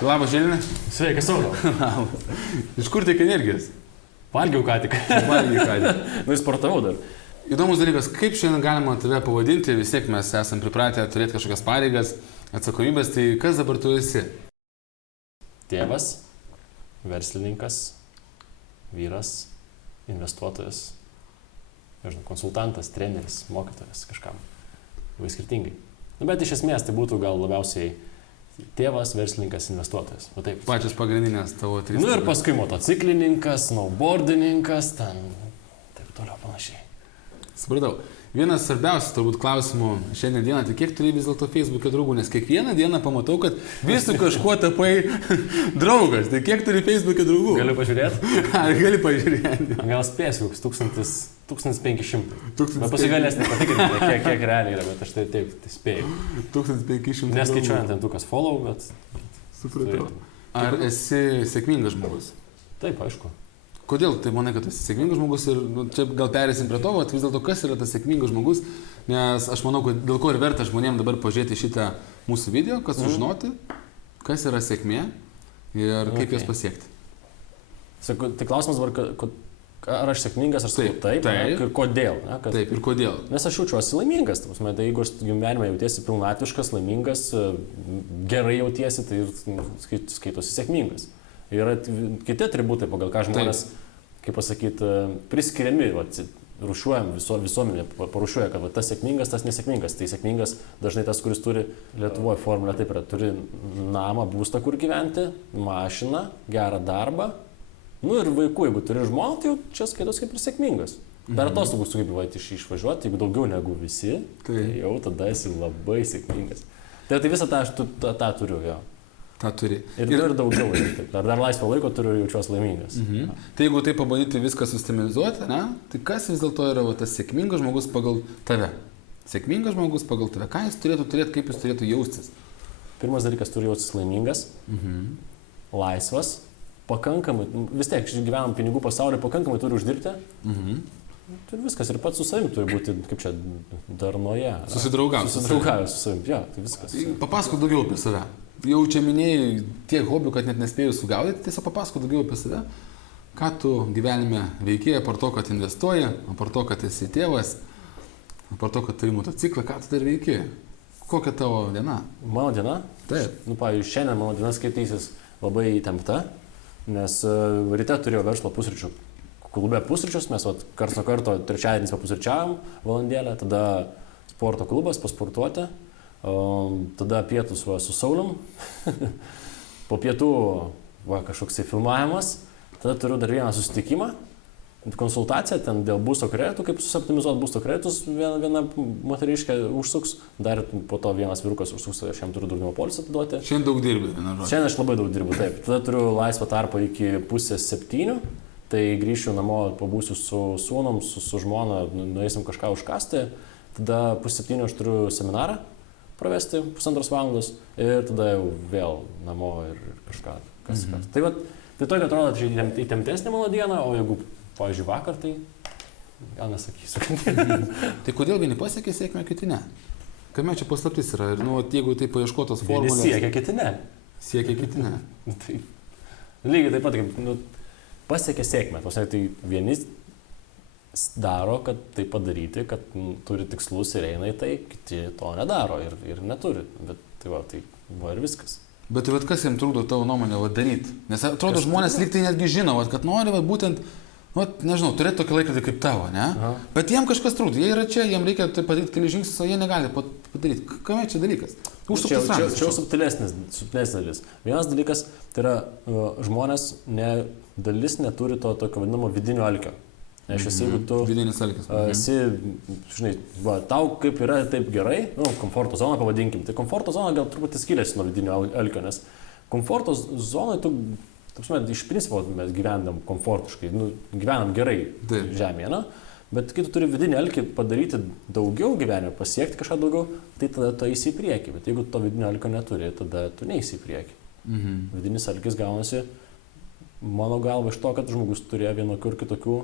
Labas, Žilinė. Sveikas, Sauliau. Iš kur tiek energijos? Valgiau ką tik. Valgiai ką tik. Nu, sportavau dar. Įdomus dalykas, kaip šiandien galima tave pavadinti, vis tiek mes esam pripratę turėti kažkokias pareigas, atsakomybės, tai kas dabar tu esi? Tėvas, verslininkas, vyras, investuotojas, nežinau, konsultantas, treneris, mokytojas kažkam. Labai skirtingai. Nu, bet iš esmės tai būtų gal labiausiai tėvas, verslininkas, investuotojas. O taip. Pačios pagrindinės tavo trys. Nu ir paskui motociklininkas, snowboardininkas, ten taip toliau panašiai. Supratau. Vienas svarbiausių turbūt klausimų šiandien dieną, tai kiek turi vis dėlto Facebook'e draugų, nes kiekvieną dieną pamatau, kad vis su kažkuo tapai draugas. Tai kiek turi Facebook'e draugų? Galiu pažiūrėti? Gali pažiūrėti. Gal spėsiu, 1500. 1500. Bet pasigalės nepatikrinti, kiek realiai yra, bet aš taip spėju. 1500. Neskaičiuojant ten tų, kas follow, bet... Supratau. Ar esi sėkmingas žmogus? Taip, aišku. Kodėl tai manai, kad esi sėkmingas žmogus ir čia gal perėsim prie to, vis dėlto kas yra tas sėkmingas žmogus, nes aš manau, kad dėl ko ir verta žmonėms dabar pažiūrėti šitą mūsų video, kad sužinoti, kas yra sėkmė ir kaip jas pasiekti. Sakau, tai klausimas dabar, ar aš sėkmingas, ar sakau taip, ir kodėl? Ne, taip, ir kodėl? Nes aš jaučiuosi laimingas, tai jeigu aš gyvenime jautiesi pilnatviškas, laimingas, gerai jautiesi, tai ir skaitosi sėkmingas. Yra kiti atributai, pagal ką žmonės, kaip pasakyti, priskiriami, rūšiuojam, visuomenė parūšiuoja, kad tas sėkmingas, tas nesėkmingas. Tai sėkmingas dažnai tas, kuris turi Lietuvoje formulę, taip yra, turi namą, būstą, kur gyventi, mašiną, gerą darbą. Nu ir vaikų, jeigu turi žmoną, tai jau čia skaitos kaip ir sėkmingas. Per atostogų sugebėti išvažiuoti, jeigu daugiau negu visi, tai jau tada esi labai sėkmingas. Tai visą tą turiu jo. Ta turi. Ir daugiau. Dar laisvo laiko turiu ir jaučiuosi laimingas. Tai jeigu tai pabandyti viską sistematizuoti, tai kas vis dėlto yra tas sėkmingas žmogus pagal tave? Sėkmingas žmogus pagal tave. Ką jis turėtų turėti, kaip jis turėtų jaustis? Pirmas dalykas, turi jaustis laimingas, laisvas, pakankamai, vis tiek gyvenam pinigų pasaulyje, pakankamai turi uždirbti. Tai viskas ir pats su savimi turi būti, kaip čia, darnoje. Susidraugavęs su savimi, jo, tai viskas. Papasakok daugiau apie save. Jau čia minėjai tiek hobių, kad net nespėjau sugaudyti, tiesiog papasakok daugiau apie save. Ką tu gyvenime veikėjai, apart to, kad investuoji, apart to, kad esi tėvas, apart to, kad turi motociklą, ką tu dar veiki? Kokia tavo diena? Mano diena? Taip. Nu, pavyzdžiui, šiandien mano diena skaitysis labai įtempta, nes ryte turėjau verslo pusryčių klube pusryčius, mes karts nuo karto trečiadienis papusryčiavom valandėlę, tada sporto klubas pasportuoti. Tada pietus su Saulium, po pietų kažkoks filmavimas, tada turiu dar vieną susitikimą, konsultaciją ten dėl būsto kreditų, kaip susoptimizuoti būsto kreditus, viena moteriškė užsuks, dar po to vienas vyrukas užsuks, aš jam turiu draudimo polisą atiduoti. Šiandien daug dirbi, viena žodžia. Šiandien aš labai daug dirbu, taip. Tada turiu laisvą tarpą iki 6:30, tai grįšiu namo, pabūsiu su sūnum, su žmona, nueisim kažką užkasti, tada 6:30 aš turiu seminarą pravesti 1,5 valandos ir tada jau vėl namo ir kažką. Tai tokia atrodo, tai įtemptesnė mano diena, o jeigu, pavyzdžiui, vakar, tai gal nesakysiu. Tai kodėl vieni pasiekia sėkmę, kiti ne? Kame čia paslaptis yra? Ir jeigu tai paieškotos formulės... Vieni siekia, kiti ne. Siekia, kiti ne. Lygiai taip pat, kaip pasiekia sėkmę. Tai vieni daro, kad tai padaryti, kad turi tikslus ir eina į tai, kiti to nedaro ir neturi. Bet tai va ir viskas. Bet tai kas jiems trukdo tavo nuomonę daryti? Nes atrodo, žmonės lyg tai netgi žino, kad nori būtent, nežinau, turėti tokį laikrodį kaip tavo, ne? Aha. Bet jiems kažkas trukdo. Jie yra čia, jiems reikia tai padaryti keli žingsnius, o jie negali padaryti. Kame čia dalykas? Užsuktas ratas. Čia subtilesnis dalis. Vienas dalykas, tai yra žmonės dalis neturi to tokio vadinamo vidinio alkio. Nes jeigu tu esi, žinai, tau kaip yra taip gerai, komforto zona pavadinkim, tai komforto zona gal truputį skiriasi nuo vidinio alkio, nes komforto zonai iš principo mes gyvendam komfortiškai, gyvenam gerai žemėje, bet kai tu turi vidinį alkį padaryti daugiau gyvenime, pasiekti kažką daugiau, tai tada tu eisi į priekį, bet jeigu to vidinio alkio neturi, tada tu neisi į priekį. Vidinis alkis gaunasi, mano galva, iš to, kad žmogus turėjo vienokių ir kitokių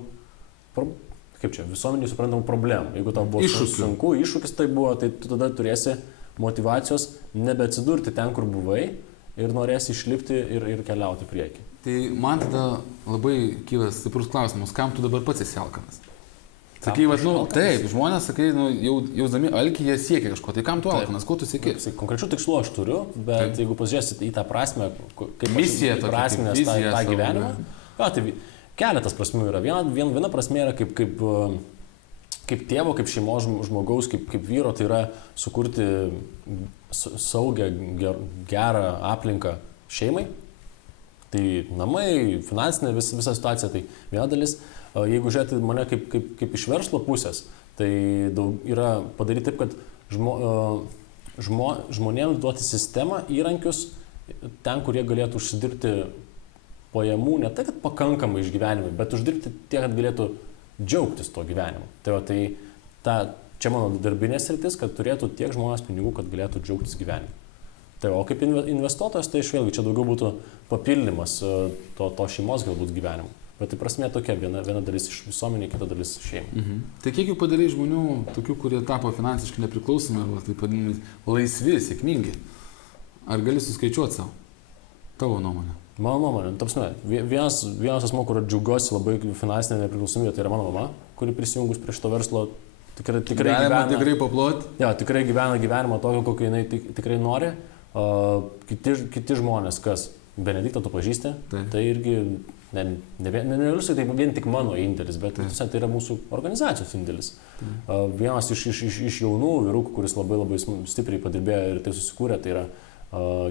kaip čia, visuomenį suprantamų problemų. Jeigu tau buvo sunku, iššūkis tai buvo, tai tu tada turėsi motivacijos nebeatsidurti ten, kur buvai ir norės išlipti ir keliauti prieki. Tai man tada labai kyla stiprus klausimas, kam tu dabar pats esi alkanas? Sakai, taip, žmonės, sakai, jausdami alkį, jie siekia kažko, tai kam tu alkanas, ko tu sieki? Konkrečių tikslų aš turiu, bet jeigu pasižiūrėsit į tą prasmę, kaip misija, prasmės tą gyvenimą, tai keletas prasmių yra. Viena prasmė yra kaip tėvo, kaip šeimos žmogaus, kaip vyro, tai yra sukurti saugią, gerą aplinką šeimai. Tai namai, finansinė visa situacija, tai viena dalis. Jeigu žiūrėti mane kaip iš verslo pusės, tai yra padaryti taip, kad žmonėms duoti sistemą, įrankius ten, kur jie galėtų užsidirbti pajamų, ne tai, kad pakankamai išgyvenimui, bet uždirbti tiek, kad galėtų džiaugtis to gyvenimu. Čia mano darbinė sritis, kad turėtų tiek žmonės pinigų, kad galėtų džiaugtis gyvenimu. O kaip investuotojas, tai išvėlgi čia daugiau būtų papildymas to šeimos galbūt gyvenimu. Bet tai prasmė tokia, viena dalis iš visuomenė, kita dalis šeima. Tai kiek jau padarai žmonių, tokių, kurie tapo finansiškai nepriklausomi, arba taip vadinami laisvi, sėkmingi? Ar gali suskaičiuoti savo? Tavo nuomonė? Mano nuomonė, tapsme, vienas asmo, kur džiaugiuosi labai finansinė nepriklausomybė, tai yra mano mama, kuri prisijungus prie šito verslo tikrai gyvena. Tikrai paplot? Jo, tikrai gyvena gyvenimą tokio, kokio jinai tikrai nori. Kiti žmonės, kas Benediktą tu pažįsti, tai irgi negaliu sakyti, tai vien tik mano indėlis, bet tai yra mūsų organizacijos indėlis. Vienas iš jaunų vyrukų, kuris labai stipriai padirbėjo ir tai susikūrė, tai yra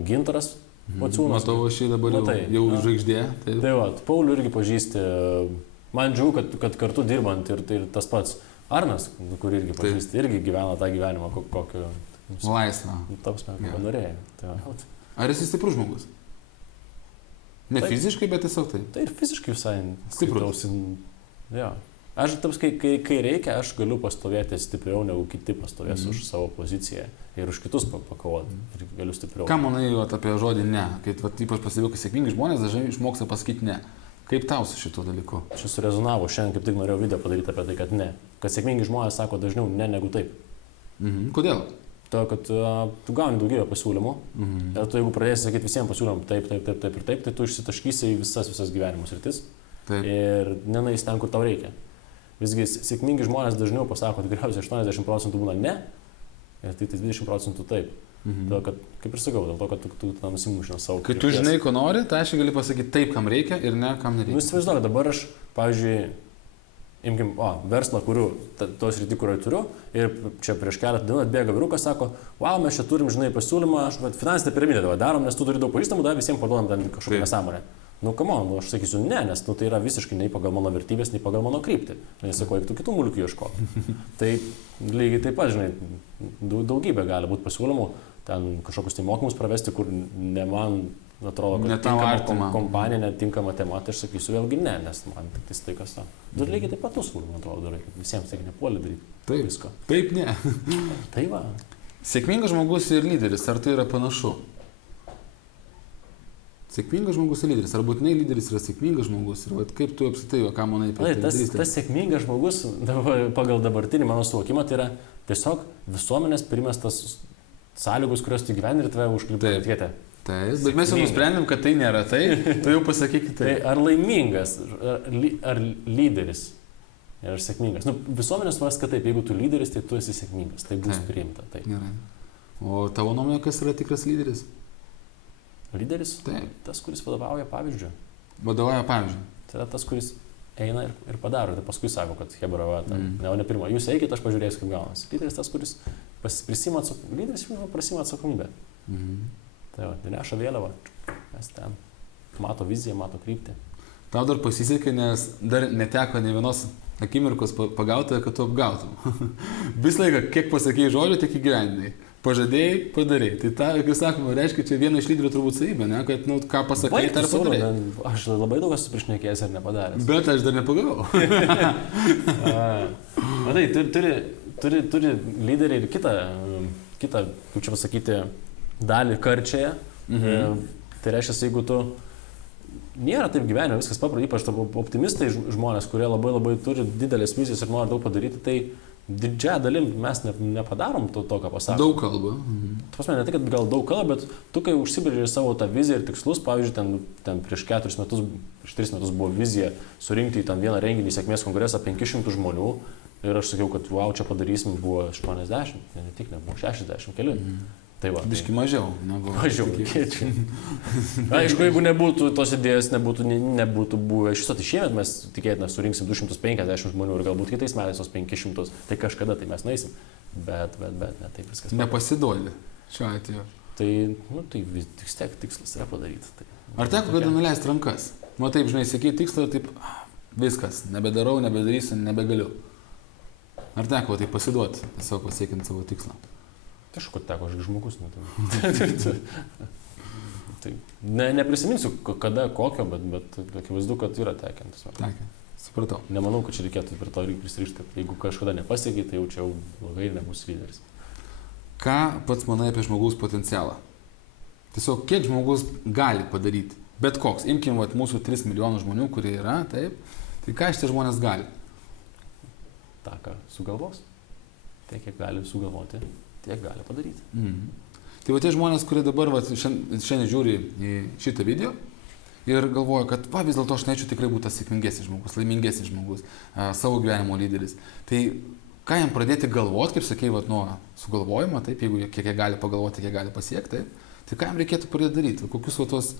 Gintaras Pociūnas. Matau, aš jį dabar jau žvaigždė. Tai Paulių irgi pažįsti. Man džiaugu, kad kartu dirbant ir tas pats Arnas, kurį irgi pažįsti, irgi gyvena tą gyvenimą kokio... Laisvą. Tapsme, ko norėjai. Ar esi stiprus žmogus? Ne taip, fiziškai, bet tiesiog taip. Tai ir fiziškai visai stiprus. Ja. Aš, kai reikia, aš galiu pastovėti stipriau, negu kiti pastovės už savo poziciją ir už kitus pakovoti. Ir galiu stipriau. Ką manai apie žodį ne? Kai ypač pastebėjau, kad sėkmingi žmonės dažnai išmoksta pasakyti ne. Kaip tau su šituo dalyku? Čia surezonavo, šiandien kaip tik norėjau video padaryti apie tai, kad ne. Kad sėkmingi žmonės sako dažniau ne negu taip. Kodėl? Kad tu gauni daugybę pasiūlymų ir tu jeigu pradėsi sakyti visiems pasiūlymam taip ir taip, tai tu išsitaškysi į visas gyvenimo sritis ir nenueisi ten, kur tau reikia. Visgi sėkmingi žmonės dažniau pasako, tikriausiai 80% būna ne ir tai 20% taip. Todėl, kad, kaip ir sakau, dėl to, kad tu nusimušina savo. Kai tu žinai, ko nori, tai aš gali pasakyti taip, kam reikia ir ne, kam nereikia. Įsivaizduok, dabar aš, pavyzdžiui, imkim, verslą, kuriu, tos rytį, kurioje turiu, ir čia prieš keletą dienų atbėga vyrukas, sako, mes čia turim, žinai, pasiūlymą, finansinę piramidę darom, nes tu turi daug pažįstamų, visiems parduodam ten kažkokią nesąmonę. Aš sakysiu, ne, nes tai yra visiškai nei pagal mano vertybės, nei pagal mano kryptį. Jis sako, eik tu kitų mulkių ieškoti. Tai lygiai taip pat, žinai, daugybė gali būti pasiūlymų, ten kažkokius tai mokymus pravesti, kur ne man atrodo, kad tinkama kompanija, netinkama tema, tai aš sakysiu vėlgi ne, nes man tik tai kas to. Ir lygiai taip pat nusulų, man atrodo, darai, kad visiems tik nepuolė daryti visko. Taip, ne. Tai va. Sėkmingas žmogus ir lyderis, ar tai yra panašu? Sėkmingas žmogus ir lyderis, ar būtinai lyderis yra sėkmingas žmogus ir kaip tu apsitai, ką manai apie tai? Tas sėkmingas žmogus, pagal dabartinį mano suvokimą, tai yra tiesiog visuomenės primestas sąlygus, kurios tu gyveni ir tave užklipa etiketę. Taip, bet mes jau nusprendėm, kad tai nėra tai, tu jau pasakykit tai. Ar laimingas, ar lyderis yra sėkmingas? Visuomenės suras, kad taip, jeigu tu lyderis, tai tu esi sėkmingas, tai bus priimta. Taip. Gerai. O tavo nuomonė, kas yra tikras lyderis? Lyderis? Taip. Tas, kuris vadovauja pavyzdžiu. Vadovauja pavyzdžiu. Tai yra tas, kuris eina ir padaro, tai paskui sako, kad hebra, ne pirma, jūs eikit, aš pažiūrėsiu, kaip gaunasi. Lyderis tas, kuris prisima atsakomybę. Tai neša vėliavą, mes ten mato viziją, mato kryptį. Tau dar pasisekė, nes dar neteko ne vienos akimirkos pagauti, kad tu apgautum. Visą laiką, kiek pasakėjai žodžių, tiek įgyvendinai. Pažadėjai, padarai. Tai ta, kaip sakoma, reiškia, čia viena iš lyderių turbūt savybė, ne? Kad, ką pasakėjai, tai ir padarai. Aš labai daug esu priešnekėjęs ir nepadaręs. Bet aš dar nepagavau. Matai, turi lyderiai ir kitą, kaip čia pasakyti, dalį karčiąją. Tai reiškia, jeigu tu nėra taip gyvenime, viskas paprasta, ypač optimistai žmonės, kurie labai turi didelės misijas ir nori daug padaryti, tai didžiąją dalim mes nepadarom to, ką pasakom. Daug kalba. Tu pasme, ne tai, kad gal daug kalba, bet tu, kai užsibrėži savo tą viziją ir tikslus, pavyzdžiui, ten prieš 4 metus, prieš 3 metus buvo vizija surinkti į tam vieną renginį sėkmės kongresą 500 žmonių ir aš sakiau, kad wow, čia padarysim, buvo 80, ne tik, nebuvo 60 keli. Tai va. Biški mažiau. Mažiau. Aišku, jeigu nebūtų tos idėjos, nebūtų buvę. Iš viso, tai šiemet mes tikėtina surinksim 250 žmonių ir galbūt kitais metais tos 500. Tai kažkada tai mes nueisim. Bet ne taip viskas. Nepasiduodi šiuo atveju. Tai vis tiek tikslas yra padaryti. Tai, ar teko kada nuleisti rankas? Nu taip, žinai, sakai tikslą ir taip, viskas, nebedarau, nebedarysiu, nebegaliu. Ar teko tai pasiduoti, tiesiog pasiekinti savo tikslą? Kažkur teko, aš žmogus. Tai neprisiminsiu, kada, kokio, bet akivaizdu, kad yra tekiantis. Tekia, supratau. Nemanau, kad čia reikėtų per to prisirišti, kad jeigu kažkada nepasiekiai, tai jau čia blogai ir nebus lyderis. Ką pats manai apie žmogaus potencialą? Tiesiog kiek žmogus gali padaryti? Bet koks. Imkim mūsų 3 milijonų žmonių, kurie yra, taip. Tai ką šitie žmonės gali? Ta, ką sugalvos. Tiek, kiek gali sugalvoti. Tiek gali padaryti. Tai va tie žmonės, kurie dabar šiandien žiūri į šitą video ir galvoja, kad vis dėlto aš norėčiau tikrai būti sėkmingesnis žmogus, laimingesnis žmogus, savo gyvenimo lyderis. Tai ką jam pradėti galvoti, kaip sakei, nuo sugalvojimo, taip, jeigu kiek jie gali pagalvoti, kiek gali pasiekti, tai ką jam reikėtų pradėti daryti, kokius tos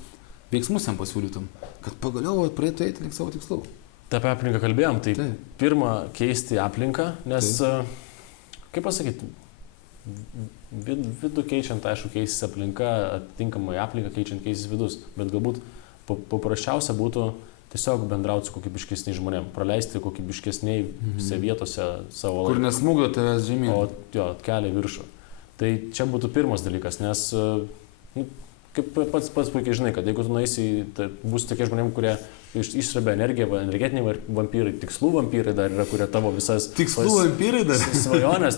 veiksmus jam pasiūlytum, kad pagaliau pradėtų eiti link savo tikslų. Tai apie aplinką kalbėjom, tai pirma keisti aplinką, nes, kaip pasakyti, vidų keičiant, aišku, keisis aplinka, atitinkamai aplinką keičiant keisis vidus, bet galbūt paprasčiausia būtų tiesiog bendrauti su kokybiškesniais žmonėm, praleisti kokybiškesnėse vietose savo laiką. Kur nesmūgdo tavęs žemyn. O kelia viršų. Tai čia būtų pirmas dalykas, nes kaip pats puikiai žinai, kad jeigu tu nueisi, tai bus tokie žmonėm, kurie išsrebia energiją, energetiniai vampyrai, tikslų vampyrai dar yra, kurie tavo visas... Tikslų vampyrai dar? Svajonės,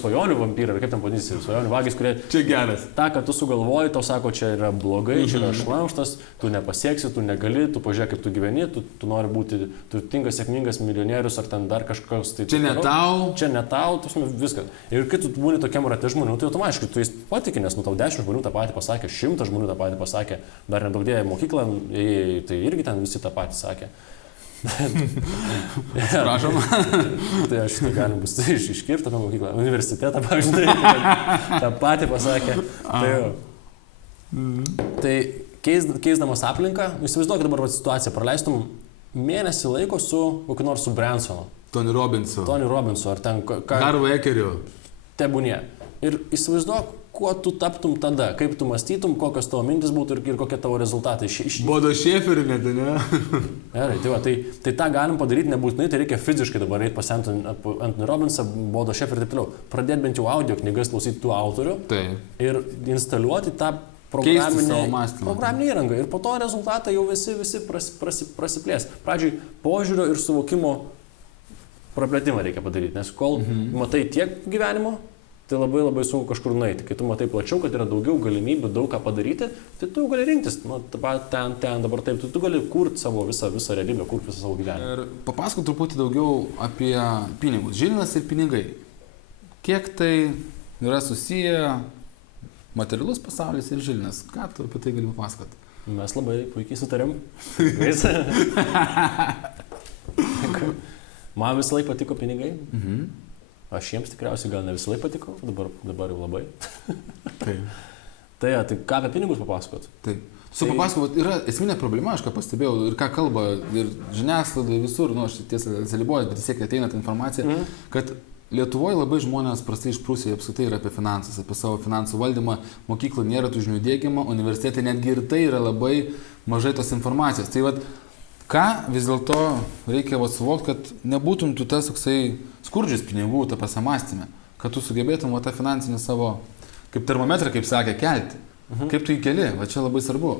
svajonių vampyrai, kaip ten vadinasi, svajonių vagys, kurie... Čia geras. Ta, kad tu sugalvoji, tau sako, čia yra blogai, čia yra šlamštas, tu nepasieksi, tu negali, tu pažiūrėk, kaip tu gyveni, tu nori būti turtingas, sėkmingas milijonierius ar ten dar kažkoks... Tai čia ne tau. Čia ne tau, viskas. Ir kai tu būni tokiam rate žmonių, tai automatiškai tu jais patiki, nes tau 10 žmonių tą patį pasakė, 100 žmonių tą patį pasakė, dar nedaug dėję mokyklą, tai irgi ten visi tą patį sakė. Prašom. Tai aš tai galim bus iškirti apie mokyklą. Universitetą, pavyzdžiui, tą patį pasakė. Tai keisdamas aplinką, įsivaizduok dabar situaciją, praleistum mėnesį laiko su kokiu nors su Bransonu. Tony Robbinsu, ar ten... Harvey Ekeriu. Tebūnie. Ir įsivaizduok, kuo tu taptum tada, kaip tu mąstytum, kokios tavo mintis būtų ir kokie tavo rezultatai. Bodo Šeferi, net, ne? Gerai, tai tą galim padaryti nebūtinai, tai reikia fiziškai dabar eiti pas Anthony Robbinsą, Bodo Šeferį ir taip toliau. Pradėti bent jau audio knygas, klausyti tų autorių ir instaliuoti tą programinę įrangą. Ir po to rezultatą jau visi prasiplės. Pradžiai požiūrio ir suvokimo praplėtimą reikia padaryti, nes kol matai tiek gyvenimo, tai labai labai sunku kažkur nueiti. Kai tu matai plačiau, kad yra daugiau galimybių, daug ką padaryti, tai tu gali rinktis. Ten, dabar taip, tu gali kurti savo visą realybę, kurti visą savo gyvenimą. Ir papasakok truputį daugiau apie pinigus. Žilvinas ir pinigai. Kiek tai yra susiję materialus pasaulis ir Žilvinas? Ką tu apie tai gali papasakoti? Mes labai puikiai sutarėm. Man visą laiką patiko pinigai. Aš jiems tikriausiai gal ne visą laiką patiko, dabar jau labai. Tai ką apie pinigus papasakot? Taip. Papasakot, yra esminė problema, aš ką pastebėjau ir ką kalba ir žiniasklaida visur, aš tiesą atsiliboju, bet vis tiek ateina ta informacija, kad Lietuvoje labai žmonės prastai išprusė apskritai ir apie finansus, apie savo finansų valdymą, mokykla nėra tų žinių dėgiama, universitete netgi ir tai yra labai mažai tos informacijos. Tai ką vis dėlto reikia suvokti, kad nebūtum tu tas toksai skurdžius pinigų, tą pasamastymę, kad tu sugebėtum tą finansinį savo, kaip termometrą, kaip sakė, kelti. Kaip tu jį keli, čia labai svarbu.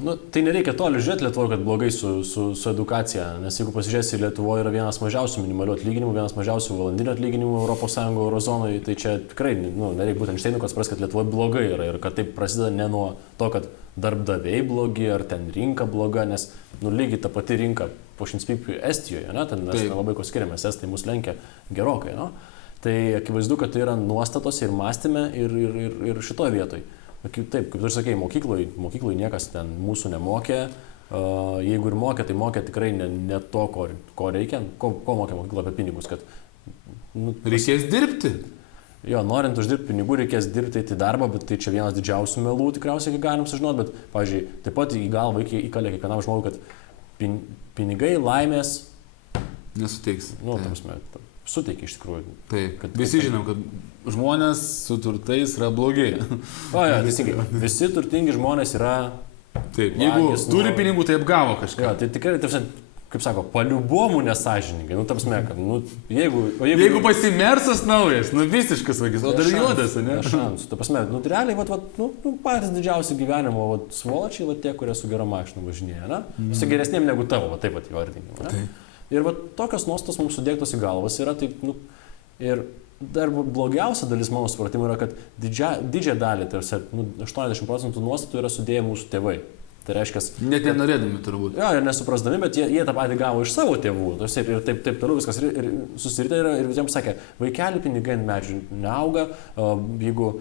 Nu, tai nereikia toli žiūrėti Lietuvoje, kad blogai su edukacija, nes jeigu pasižiūrėsi, Lietuvoje yra vienas mažiausių minimalių atlyginimų, vienas mažiausių valandinių atlyginimų ES eurozonoje, tai čia tikrai nereikia būti Einšteinu, kad supras, kad Lietuvoje blogai yra ir kad tai prasideda ne nuo to, kad darbdaviai blogi ar ten rinka bloga, nes lygiai ta pati rinka po Šinspypių Estijoje, ten mes labai ko skiriamės, Estai mus lenkia gerokai. Tai akivaizdu, kad tai yra nuostatos ir mąstyme ir šitoje vietoje. Taip, kaip tu sakei, mokykloj niekas ten mūsų nemokė, jeigu ir mokė, tai mokė tikrai ne to, ko reikia, ko mokė mokykla apie pinigus, kad... Reikės dirbti. Jo, norint uždirbti pinigų, reikės dirbti į darbą, bet tai čia vienas didžiausių melų tikriausiai, kai galim sužinoti, bet, pavyzdžiui, taip pat į galvą įkalė kiekvienam žmogui, kad pinigai laimės... Nesuteiks. Suteikia iš tikrųjų. Taip, visi žinom, kad žmonės su turtais yra blogi. Teisingai. Visi turtingi žmonės yra... Taip, jeigu turi pinigų, tai apgavo kažką. Jo, tai tikrai, kaip sako, paliubomų nesažininkai. Jeigu pasimersas naujas, visiškas vagis, o dar juodas, ne? Šansų. Ta prasme, realiai, patys didžiausi gyvenimo svoločiai, tie, kurie su gera mašina važinėja, ne? Su geresnėm negu tavo, taip pat įvardinkim, ne? Ir tokios nuostos mums sudėktos į galvas yra, tai, ir dar blogiausia dalis mano supratimo yra, kad didžiąją dalį, tai 80% nuostatų yra sudėję mūsų tėvai. Tai reiškia... Net nenorėdami turbūt. Jo, ir nesuprasdami, bet jie tą patį gavo iš savo tėvų. Ir taip toliau viskas. Ir susirita ir visiems sakė, vaikeli pinigai ant medžių neauga, jeigu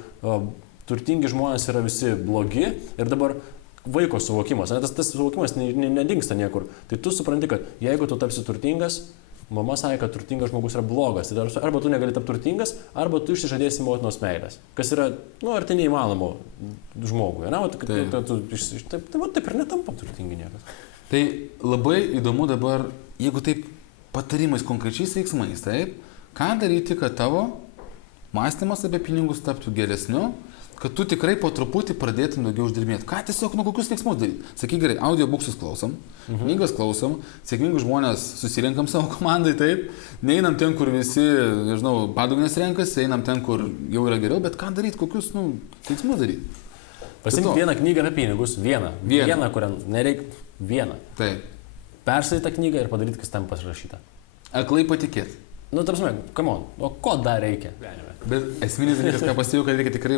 turtingi žmonės yra visi blogi ir dabar... Vaiko suvokimas, tas suvokimas nedingsta niekur. Tai tu supranti, kad jeigu tu tapsi turtingas, mama sakė, kad turtingas žmogus yra blogas. Tai arba tu negali tapti turtingas, arba tu išsižadėsi motinos meilės. Kas yra, arti neįmanomo žmogui. Taip ir netampa turtingi niekas. Tai labai įdomu dabar, jeigu taip patarimais, konkrečiais veiksmais, taip, ką daryti, kad tavo mąstymas apie pinigus taptų geresniu, kad tu tikrai po truputį pradėtum daugiau uždirbėti. Ką tiesiog, kokius veiksmus daryti? Sakyk gerai, audiobuksus klausom, knygas klausom, sėkmingus žmonės susirinkam savo komandai, taip, neinam ten, kur visi, nežinau, padugnės renkasi, einam ten, kur jau yra geriau, bet ką daryti, kokius, veiksmus daryti? Pasimk vieną knygą apie pinigus, vieną, kurią nereikia, vieną. Taip. Perskaityti tą knygą ir padaryti, kas ten pasirašyta. Aklai patikėti. Come on, o ko dar reikia? Bet esminis dalykas, ką pasijau, kad reikia tikrai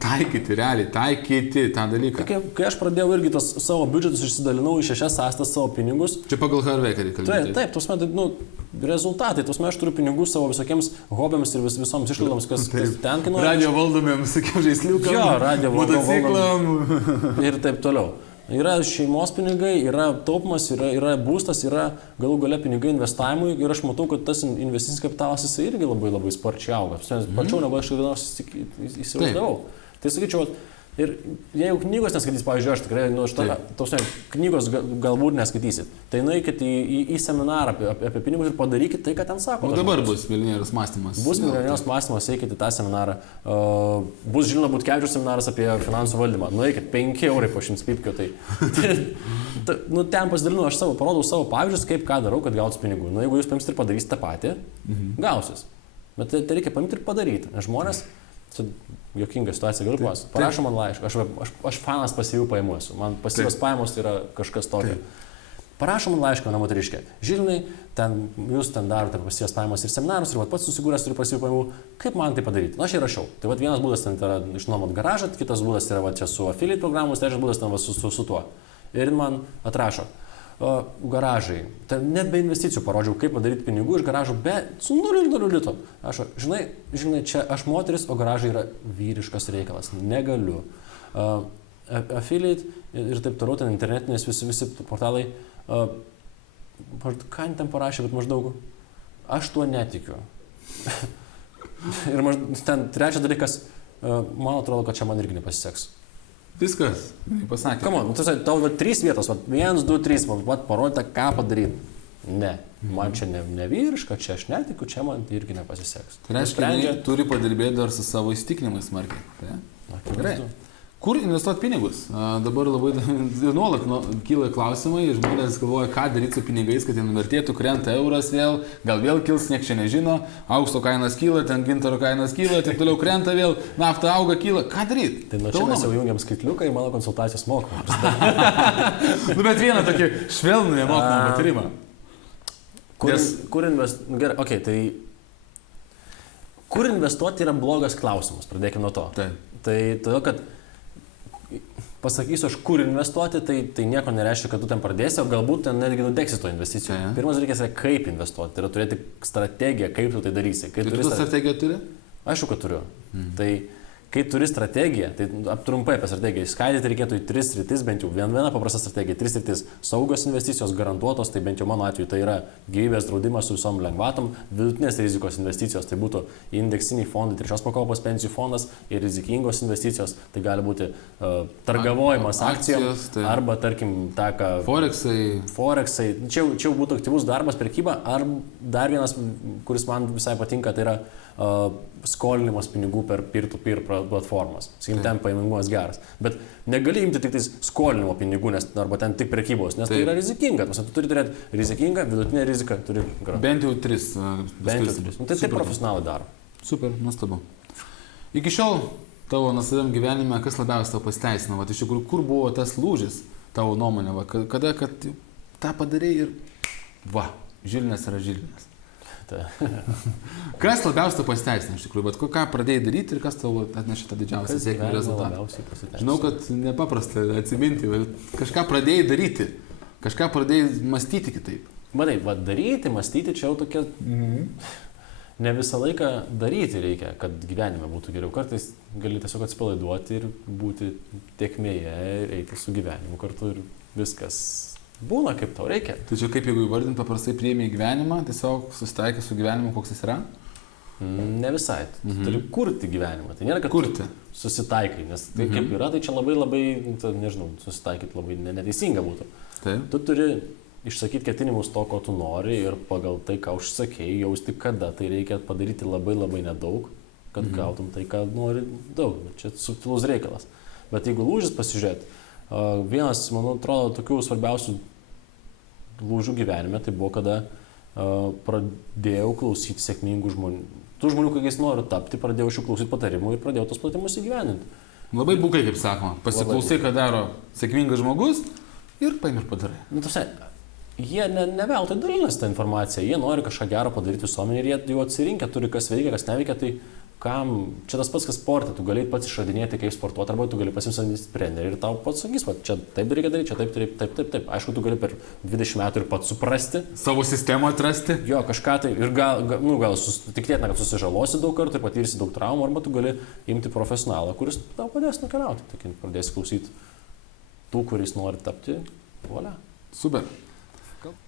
taikyti tą dalyką. Kai aš pradėjau irgi tos savo biudžetus išsidalinau į 6 sąstas savo pinigus. Čia pagal Harveiką reikia. Taip, rezultatai, aš turiu pinigų savo visokiems hobiams ir visoms išlaidoms, kas ten kainuoja. Radio valdomiems, sakiau, žaisliukam. Jo, radio motociklam. Ir taip toliau. Yra šeimos pinigai, yra taupimas, yra būstas, yra galų gale pinigai investavimui ir aš matau, kad tas investicinis kapitalas jisai irgi labai labai sparčiai auga. Sparčiau negu aš įsivaizdavau. Tai sakyčiau, ir jeigu knygos neskaitys, pavyzdžiui, aš tikrai, knygos galbūt neskaitysit, tai nueikit į seminarą apie pinigus ir padarykit tai, ką ten sako. O dabar bus milijonierius mąstymas. Bus milijonierius mąstymas, eikit į tą seminarą. Bus Žilvino Butkevičiaus seminaras apie finansų valdymą. Nueikit 5 eurai po 100 pipkių. Ten pasidalinu, aš parodau savo pavyzdžius, kaip ką darau, kad gautus pinigų. Jeigu jūs paimsit ir padarysite tą patį, gausis. Bet tai reikia paimti ir padaryti. Žmonės, čia jokinga situacija, galiu pasakoti. Parašo man laišką, aš fanas pasyvių pajamų esu, man pasyvios pajamos tai yra kažkas tokio. Parašo man laišką, mano moteriškė, Žilinai, jūs ten darote pasyvios pajamos ir seminarus ir pats susigūręs turi pasyvių pajamų, kaip man tai padaryti? Na, aš ir rašiau. Tai vienas būdas ten yra išnuomot garažą, kitas būdas yra čia su affiliate programos, trečias būdas ten su tuo. Ir man atrašo. Garažai. Net be investicijų parodžiau, kaip padaryti pinigų iš garažų, su 0 lito. Aš, žinai, čia aš moteris, o garažai yra vyriškas reikalas. Negaliu. Affiliate ir taip toliau, ten internetinės visi portalai. Ką ten parašė, bet maždaug aš tuo netikiu. Ir ten trečias dalykas, man atrodo, kad čia man irgi nepasiseks. Viskas, pasakė. Tau 3 vietos, 1, 2, 3, parodyta, ką padaryti. Ne, man čia ne vyriška, čia aš netikiu, čia man tai irgi nepasiseks. Tai reiškia, turi padirbėti dar su savo įsitikinimais smarkiai. Tai? Gerai. Kur investuoti pinigus? Dabar labai nuolat kyla klausimai, žmonės galvoja, ką daryti su pinigais, kad jie nuvertėtų, krenta euras gal vėl kils, nieks čia nežino, aukso kainas kyla, ten gintaro kainas kyla, taip toliau krenta vėl, nafta auga, kyla, ką daryti? Tai nuo čia mes jau jungiam skaitliuką į mano konsultacijos mokymą. Bet vieną tokį švelnų nemokamą patarimą. Gerai, okei, tai kur investuoti yra blogas klausimas, pradėkime nuo to. Tai todėl, kad pasakysiu, aš kur investuoti, tai nieko nereiškia, kad tu ten pradėsi, o galbūt ten netgi nudegsi to investicijų. Pirmas dalykas yra kaip investuoti, tai yra turėti strategiją, kaip tu tai darysi. Kai tu strategiją turi? Aišku, kad turiu. Tai kai turi strategiją, tai trumpai apie strategiją, skaidyti reikėtų į 3 sritis, bent jau viena paprasta strategija, 3 sritis. Saugios investicijos garantuotos, tai bent jau mano atveju tai yra gyvybės draudimas su visom lengvatom, vidutinės rizikos investicijos, tai būtų indeksiniai fondai, 3 pakopos pensijų fondas ir rizikingos investicijos, tai gali būti targavojimas akcijos, arba tarkim tą, ką... Forexai. Čia būtų aktyvus darbas, prekyba, ar dar vienas, kuris man visai patinka, tai yra skolinimas pinigų per peer-to-peer platformas. Sakykim, ten pajamingumas geras. Bet negali imti tik skolinimo pinigų, arba ten tik prekybos, nes tai yra rizikinga. Tu turi turėti rizikingą, vidutinę riziką. Bent jau 3. Bent jau 3. Tai taip profesionalai daro. Super, nuostabu. Iki šiol tavo nuosaviam gyvenime kas labiausiai tau pasiteisino? Va, iš tikrųjų, kur buvo tas lūžis tavo nuomonė? Va, kada, kad tą padarei ir va, Žilvinas yra Žilvinas. Kas labiausiai pasiteisina iš tikrųjų, bet ką pradėjai daryti ir kas tau atnešė tą didžiausią sėkmę rezultatą? Žinau, kad nepaprasta atsiminti, kažką pradėjai daryti, kažką pradėjai mąstyti kitaip. Matai, daryti, mąstyti čia jau tokia... Ne visą laiką daryti reikia, kad gyvenime būtų geriau. Kartais gali tiesiog atsipalaiduoti ir būti tėkmėje ir eiti su gyvenimu kartu ir viskas... Būna, kaip tau reikia. Tai čia kaip jeigu įvardint paprastai priėmė į gyvenimą, tiesiog susitaikė su gyvenimu, koks jis yra? Ne visai. Tu turi kurti gyvenimą. Tai nėra, kad kurti. Susitaikai, nes tai kaip yra, tai čia labai, nežinau, susitaikyti labai neteisinga būtų. Taip. Tu turi išsakyti ketinimus to, ko tu nori ir pagal tai, ką užsakėjai, jausti kada. Tai reikia padaryti labai nedaug, kad gautum tai, ką nori daug. Čia subtilus reikalas. Bet jeigu lūžis pasižiūrėti, vienas, man atrodo, tokių svarbiausių lūžių gyvenime, tai buvo, kada pradėjau klausyti sėkmingų žmonių. Tų žmonių, kokiais noriu tapti, pradėjau iš jų klausyti patarimų ir pradėjau tos patarimus įgyvendinti. Labai bukai, kaip sakoma, pasiklausai, ką daro sėkmingas žmogus ir paimi ir padarai. Jie ne veltui dalinasi tą informaciją, jie nori kažką gero padaryti visuomenį ir jie jau atsirinkę turi, kas veikia, kas neveikia, tai kam, čia tas pats, kas sporte, tu galėjai pats išradinėti, kaip sportuoti, arba tu gali pasimsamdyti trenerį ir tau pats sakys, čia taip reikia daryti, čia taip. Aišku, tu gali per 20 metų ir pats suprasti. Savo sistemą atrasti. Jo, kažką tai ir gal tikėtina, kad susižalosi daug kartų ir patyrisi daug traumų, arba tu gali imti profesionalą, kuris tau padės nukeliauti. Tai pradėsi klausyti tų, kuris nori tapti. Volia. Super.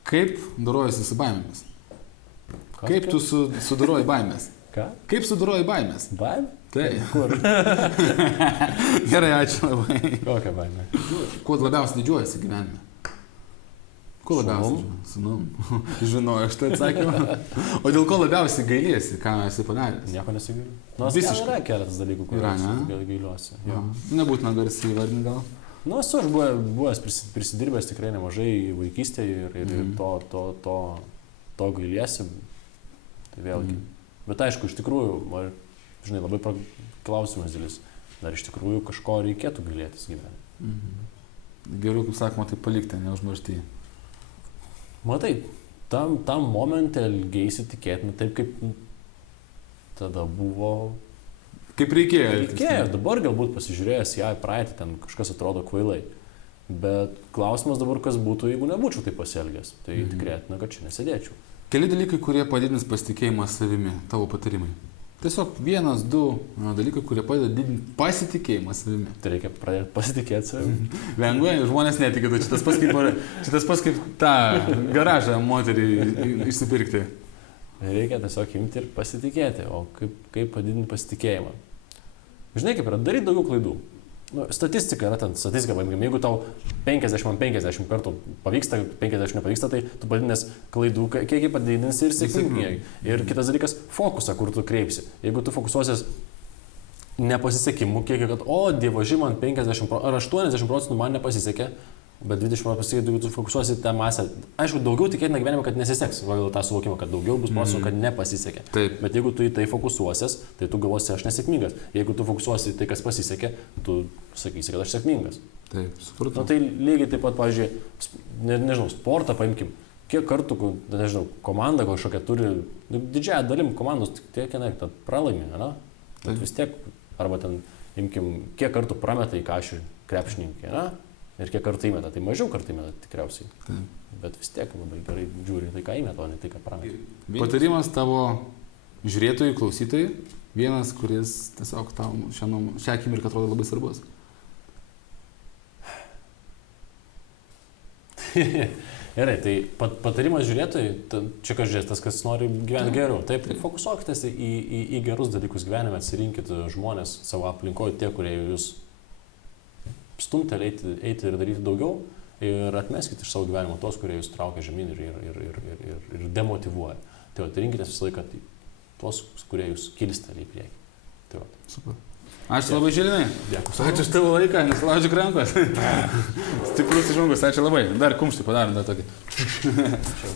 Kaip dorojasi su baimėmis? Kaip tu sudoroji baimės? Ką? Kaip sudoroji baimės? Baimė? Taip. Kur? Gerai, ačiū labai. Kokia baimė? Kuo labiausiai didžiuojasi gyvenime? Kuo labiausiai? Sūnum. Žinojau aš tą atsakymą. O dėl ko labiausiai gailiesi, ką esi padaręs? Nieko nesigailiu. Nors yra keletas dalykų, kuriuos gailiuosi. Nebūtina garsiai įvardinti gal? Esu aš buvęs prisidirbęs tikrai nemažai vaikystėje ir to gailiesi. Tai vėlgi. Bet aišku, iš tikrųjų, žinai, labai klausimas didelis. Ar iš tikrųjų kažko reikėtų gailėtis gyvenime? Geriau, kaip sakoma, tai palikti, neužmaršti. Matai, tam momente elgeisi tikėtina taip, kaip tada buvo... Kaip reikėjo. Reikėjo. Dabar galbūt pasižiūrėjęs ją į praeitį, ten kažkas atrodo kvailai. Bet klausimas dabar, kas būtų, jeigu nebūčiau taip pasielgęs. Tai tikėtina, kad čia nesėdėčiau. Keli dalykai, kurie padidins pasitikėjimą savimi, tavo patarimai. Tiesiog 1-2 dalykai, kurie padeda didinti pasitikėjimą savimi. Tai reikia pradėti pasitikėti savimi. Lengvai, žmonės netikėtų, čia tas pats kaip tą garažą moterį išsipirkti. Reikia tiesiog imti ir pasitikėti. O kaip padidinti pasitikėjimą? Žinai, kaip yra, daryti daugiau klaidų. Statistika yra ten, jeigu tau 50 kartų pavyksta, 50 nepavyksta, tai tu padidinęs klaidų kiekį padidinsi ir sėkmingai. Ir kitas dalykas, fokusą, kur tu kreipsi. Jeigu tu fokusuosies nepasisekimų kiekį, kad dievaži man 50 ar 80% man nepasisekė, bet 20% pasisekė, jeigu tu fokusuosi tą masę. Aišku, daugiau tikėtina gyvenime, kad nesiseks, pagal tą suvokimą, kad daugiau bus procentų, kad nepasisekė. Taip. Bet jeigu tu į tai fokusuosies, tai tu galvosi, aš nesėkmingas. Jeigu tu fokusuosi į tai, kas pasisekė, tu sakysi, kad aš sėkmingas. Taip, supratau. Tai lygiai taip pat, pavyzdžiui, nežinau, sportą paimkim. Kiek kartų, nežinau, komanda kažkokia turi, didžiąją dalim komandos tiek, kad pralaimi, ne? Bet vis tiek, arba ten, imkim, kiek kartų prameta į kažį krepšininkai, ne? Ir kiek kartų įmeta, tai mažiau kartų įmeta tikriausiai. Bet vis tiek labai gerai žiūri tai, ką įmeta, o ne tai, ką prameta. Patarimas tavo žiūrėtojui, klausytojui, vienas, kuris tiesiog tau šią akimirką atrodo labai svarbus. Gerai, tai patarimas žiūrėtojui, čia kažkas tas, kas nori gyventi geriau. Taip, fokusuokitės į gerus dalykus gyvenime, atsirinkit žmonės savo aplinkoje, tie, kurie jūs stumteli eiti ir daryti daugiau, ir atmeskite iš savo gyvenimo tos, kurie jūs traukia žemyn ir demotyvuoja. Tai rinkitės visą laiką tos, kurie jūs kilsteli į priekį. Tai super. Ačiū labai, Žilinai. Dėkui. Ačiū už tavo laiką, nesulaužyk rankos. Stiprus žmogus, ačiū labai. Dar kumštį padarom dar tokį.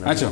Ačiū.